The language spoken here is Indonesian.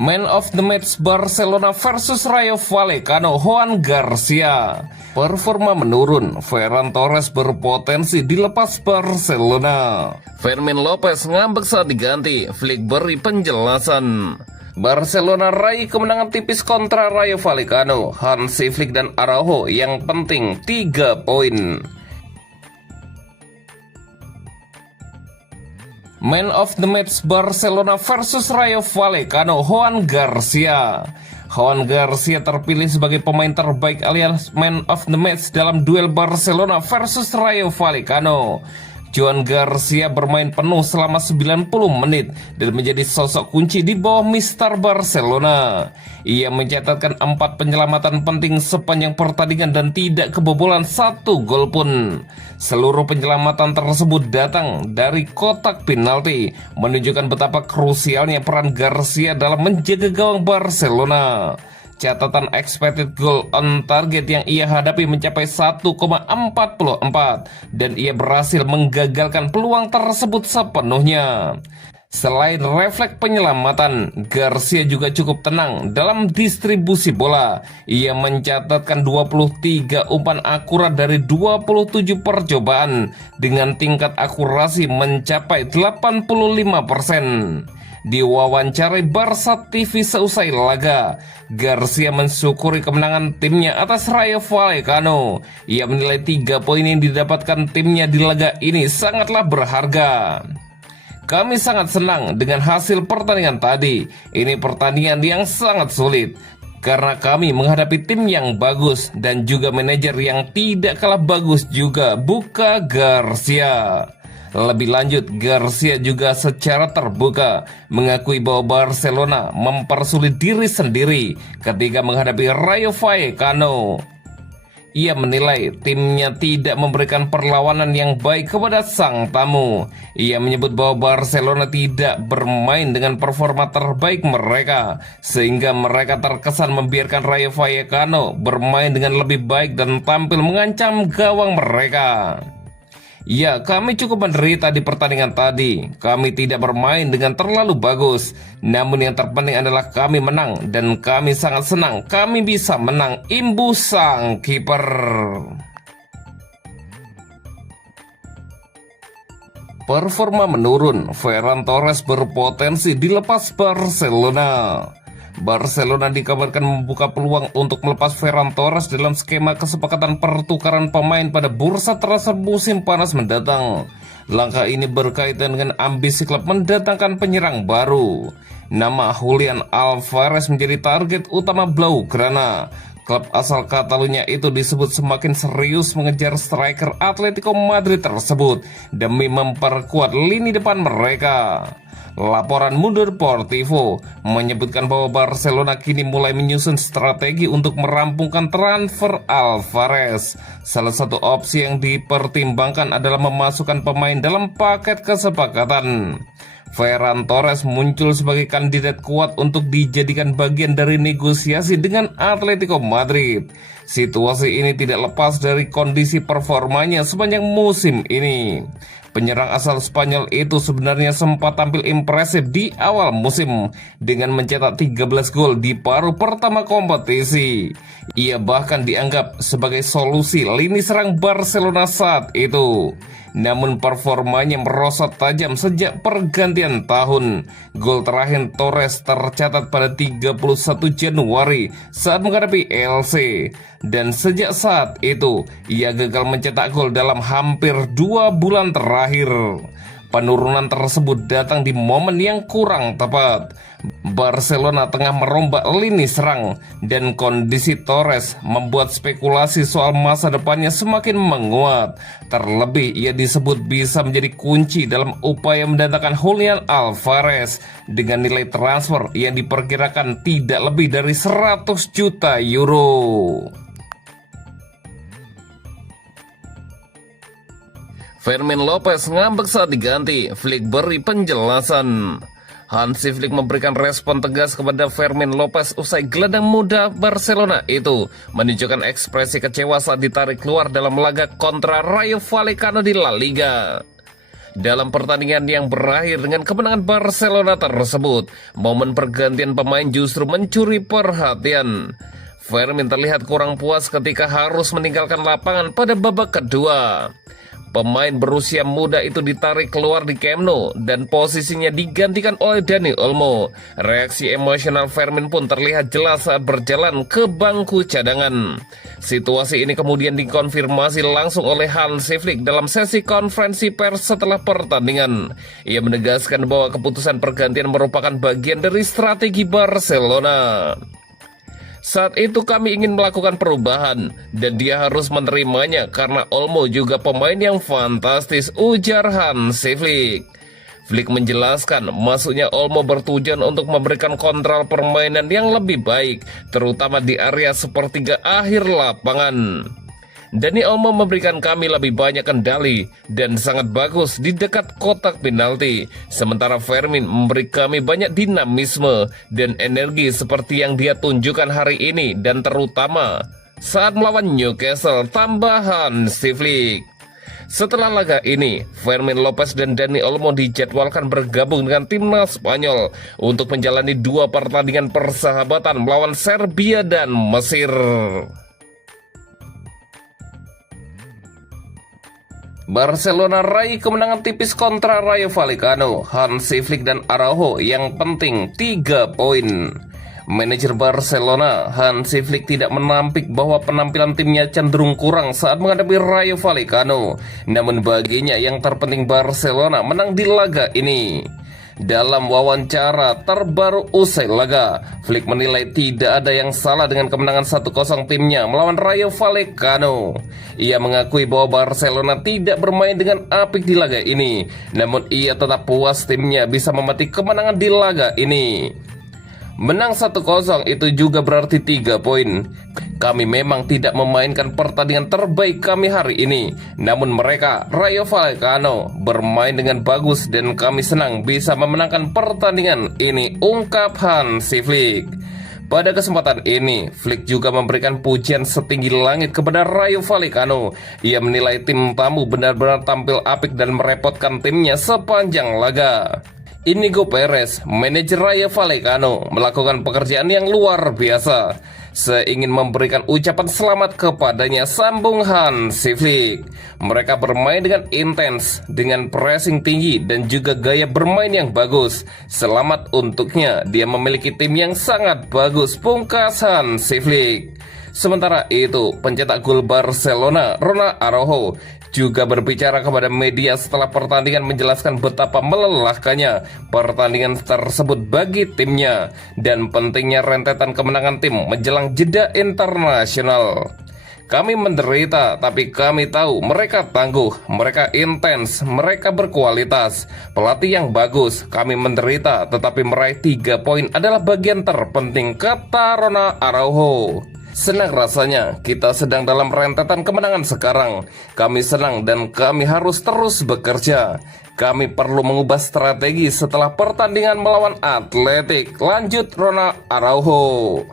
Man of the match Barcelona versus Rayo Vallecano, Juan Garcia. Performa menurun, Ferran Torres berpotensi dilepas Barcelona. Fermin Lopez ngambek saat diganti, Flick beri penjelasan. Barcelona raih kemenangan tipis kontra Rayo Vallecano. Hansi Flick dan Araujo yang penting 3 poin. Man of the match Barcelona versus Rayo Vallecano, Juan Garcia. Juan Garcia terpilih sebagai pemain terbaik alias man of the match dalam duel Barcelona versus Rayo Vallecano. Juan Garcia bermain penuh selama 90 menit dan menjadi sosok kunci di bawah Mister Barcelona. Ia mencatatkan 4 penyelamatan penting sepanjang pertandingan dan tidak kebobolan 1 gol pun. Seluruh penyelamatan tersebut datang dari kotak penalti, menunjukkan betapa krusialnya peran Garcia dalam menjaga gawang Barcelona. Catatan expected goal on target yang ia hadapi mencapai 1,44 dan ia berhasil menggagalkan peluang tersebut sepenuhnya. Selain refleks penyelamatan, Garcia juga cukup tenang dalam distribusi bola. Ia mencatatkan 23 umpan akurat dari 27 percobaan dengan tingkat akurasi mencapai 85%. Diwawancarai Barca TV seusai laga, Garcia mensyukuri kemenangan timnya atas Rayo Vallecano. Ia menilai 3 poin yang didapatkan timnya di laga ini sangatlah berharga. Kami sangat senang dengan hasil pertandingan tadi. Ini pertandingan yang sangat sulit karena kami menghadapi tim yang bagus dan juga manajer yang tidak kalah bagus juga, buka Garcia. Lebih lanjut, Garcia juga secara terbuka mengakui bahwa Barcelona mempersulit diri sendiri ketika menghadapi Rayo Vallecano. Ia menilai timnya tidak memberikan perlawanan yang baik kepada sang tamu. Ia menyebut bahwa Barcelona tidak bermain dengan performa terbaik mereka, sehingga mereka terkesan membiarkan Rayo Vallecano bermain dengan lebih baik dan tampil mengancam gawang mereka. Ya, kami cukup menderita di pertandingan tadi. Kami tidak bermain dengan terlalu bagus. Namun yang terpenting adalah kami menang dan kami sangat senang kami bisa menang, imbu sang kiper. Performa menurun, Ferran Torres berpotensi dilepas Barcelona. Barcelona dikabarkan membuka peluang untuk melepas Ferran Torres dalam skema kesepakatan pertukaran pemain pada bursa transfer musim panas mendatang. Langkah ini berkaitan dengan ambisi klub mendatangkan penyerang baru. Nama Julian Alvarez menjadi target utama Blaugrana. Klub asal Catalunya itu disebut semakin serius mengejar striker Atletico Madrid tersebut demi memperkuat lini depan mereka. Laporan Mundo Deportivo menyebutkan bahwa Barcelona kini mulai menyusun strategi untuk merampungkan transfer Alvarez. Salah satu opsi yang dipertimbangkan adalah memasukkan pemain dalam paket kesepakatan. Ferran Torres muncul sebagai kandidat kuat untuk dijadikan bagian dari negosiasi dengan Atletico Madrid. Situasi ini tidak lepas dari kondisi performanya sepanjang musim ini. Penyerang asal Spanyol itu sebenarnya sempat tampil impresif di awal musim dengan mencetak 13 gol di paruh pertama kompetisi. Ia bahkan dianggap sebagai solusi lini serang Barcelona saat itu. Namun performanya merosot tajam sejak pergantian tahun. Gol terakhir Torres tercatat pada 31 Januari saat menghadapi LC. Dan sejak saat itu, ia gagal mencetak gol dalam hampir 2 bulan terakhir. Penurunan tersebut datang di momen yang kurang tepat. Barcelona tengah merombak lini serang dan kondisi Torres membuat spekulasi soal masa depannya semakin menguat. Terlebih ia disebut bisa menjadi kunci dalam upaya mendatangkan Julian Alvarez dengan nilai transfer yang diperkirakan tidak lebih dari 100 juta euro. Fermin Lopez ngambek saat diganti, Flick beri penjelasan. Hansi Flick memberikan respon tegas kepada Fermin Lopez usai gelandang muda Barcelona itu menunjukkan ekspresi kecewa saat ditarik keluar dalam laga kontra Rayo Vallecano di La Liga. Dalam pertandingan yang berakhir dengan kemenangan Barcelona tersebut, momen pergantian pemain justru mencuri perhatian. Fermin terlihat kurang puas ketika harus meninggalkan lapangan pada babak kedua. Pemain berusia muda itu ditarik keluar di Camp Nou dan posisinya digantikan oleh Dani Olmo. Reaksi emosional Fermin pun terlihat jelas saat berjalan ke bangku cadangan. Situasi ini kemudian dikonfirmasi langsung oleh Hansi Flick dalam sesi konferensi pers setelah pertandingan. Ia menegaskan bahwa keputusan pergantian merupakan bagian dari strategi Barcelona. Saat itu kami ingin melakukan perubahan dan dia harus menerimanya karena Olmo juga pemain yang fantastis, ujar Hansi Flick. Flick menjelaskan masuknya Olmo bertujuan untuk memberikan kontrol permainan yang lebih baik, terutama di area sepertiga akhir lapangan. Dani Olmo memberikan kami lebih banyak kendali dan sangat bagus di dekat kotak penalti. Sementara Fermin memberi kami banyak dinamisme dan energi seperti yang dia tunjukkan hari ini dan terutama saat melawan Newcastle, tambahan Hansi Flick. Setelah laga ini, Fermin Lopez dan Dani Olmo dijadwalkan bergabung dengan timnas Spanyol untuk menjalani 2 pertandingan persahabatan melawan Serbia dan Mesir. Barcelona raih kemenangan tipis kontra Rayo Vallecano. Hansi Flick dan Araujo yang penting 3 poin. Manajer Barcelona, Hansi Flick tidak menampik bahwa penampilan timnya cenderung kurang saat menghadapi Rayo Vallecano. Namun baginya yang terpenting Barcelona menang di laga ini. Dalam wawancara terbaru usai laga, Flick menilai tidak ada yang salah dengan kemenangan 1-0 timnya melawan Rayo Vallecano. Ia mengakui bahwa Barcelona tidak bermain dengan apik di laga ini, namun ia tetap puas timnya bisa memetik kemenangan di laga ini. Menang 1-0 itu juga berarti 3 poin. Kami memang tidak memainkan pertandingan terbaik kami hari ini, namun mereka, Rayo Vallecano, bermain dengan bagus dan kami senang bisa memenangkan pertandingan ini, ungkap Hansi Flick. Pada kesempatan ini, Flick juga memberikan pujian setinggi langit kepada Rayo Vallecano. Ia menilai tim tamu benar-benar tampil apik dan merepotkan timnya sepanjang laga. Inigo Perez, manajer Rayo Vallecano, melakukan pekerjaan yang luar biasa. Saya ingin memberikan ucapan selamat kepadanya, sambung Hansi Flick. Mereka bermain dengan intens, dengan pressing tinggi dan juga gaya bermain yang bagus. Selamat untuknya, dia memiliki tim yang sangat bagus, pungkas Hansi Flick. Sementara itu, pencetak gol Barcelona, Ronald Araujo, juga berbicara kepada media setelah pertandingan menjelaskan betapa melelahkannya pertandingan tersebut bagi timnya dan pentingnya rentetan kemenangan tim menjelang jeda internasional. Kami menderita, tapi kami tahu mereka tangguh, mereka intens, mereka berkualitas, pelatih yang bagus. Kami menderita, tetapi meraih 3 poin adalah bagian terpenting, kata Ronald Araujo. Senang rasanya, kita sedang dalam rentetan kemenangan sekarang. Kami senang dan kami harus terus bekerja. Kami perlu mengubah strategi setelah pertandingan melawan Athletic, lanjut Ronald Araujo.